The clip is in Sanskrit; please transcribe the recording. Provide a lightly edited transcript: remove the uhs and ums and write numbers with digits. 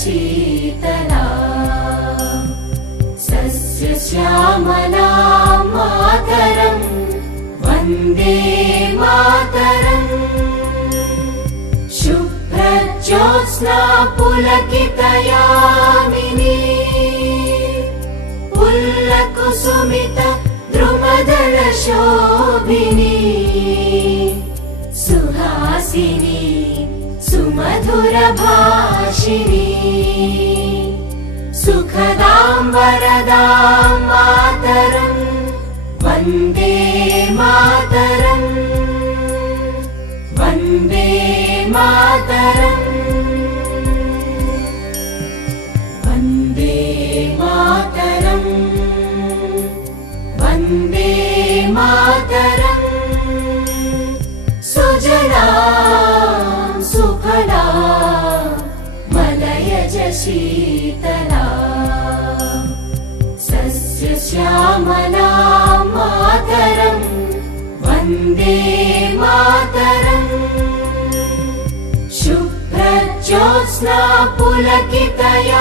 शीतला सस्यश्यामला मातरम् वन्दे मातरम् शुभ्रज्योत्स्ना पुलकितयामिनी पुल्लकुसुमित द्रुमदलशोभिनी सुहासिनी सुमधुरभाषिणी सुखदां वरदां मातरम् वन्दे मातरम् वन्दे मातरम् वन्दे मातरम् वन्दे मातरम् सुजलां सुफला मलयज शीतला सस्यश्यामला मातरम् वन्दे मातरम् शुभ्रज्योत्स्ना पुलकितयामिनी।